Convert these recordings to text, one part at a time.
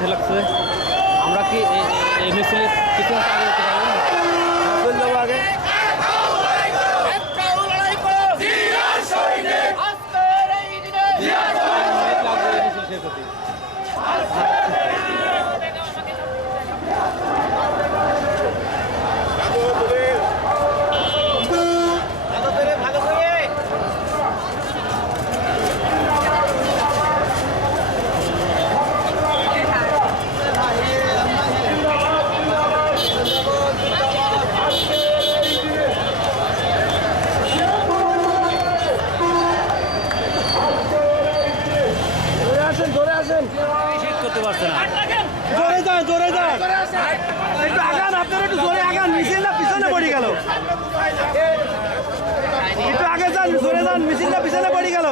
মাঠে লাগছে। আমরা কি এই মিছিলে কিছু আগে যেতে পারবো না? চলে যাবো আগে। করতে পারছে না। জোরে যান একটু আগান, আপনারা একটু জোরে আগান, মিছিলটা পিছনে পড়ে গেল। একটু আগে যান, জোরে যান, মিছিলটা পিছনে পড়ে গেল।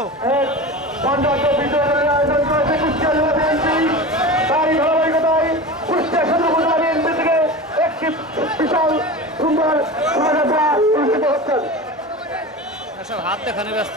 সব হাত দেখানো ব্যস্ত।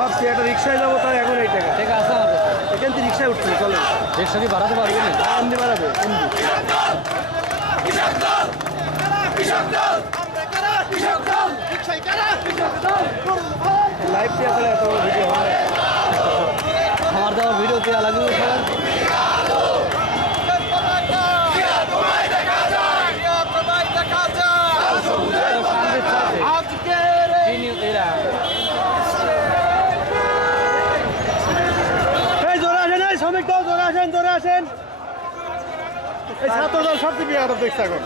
ভাবছি একটা রিক্সায় যাবো, তাই এখন এই টাকা ঠিক আছে। আমার এখান থেকে রিক্সায় উঠছে, চলো রিক্সা কি বাড়াতে পারবে না? এমনি বাড়াবে, লাইভ দিয়ে আসলে এত ভিডিও হয়। আমার দেওয়া ভিডিও দেওয়া লাগবে সবার। শ্রমিক দল জোরে আসেন। এই ছাত্র দল সব দিকে দেখছে এখন।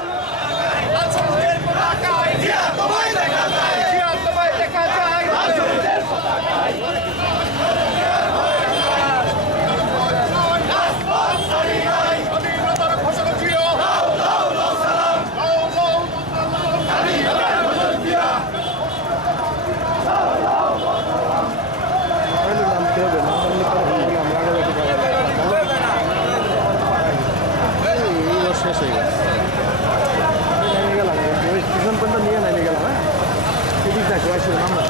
শেষ হয়ে গেছে, নেমে গেলাম, পিছন পর্যন্ত নিয়ে নেমে গেলাম। হ্যাঁ, ঠিক আছে, আসলে আমরা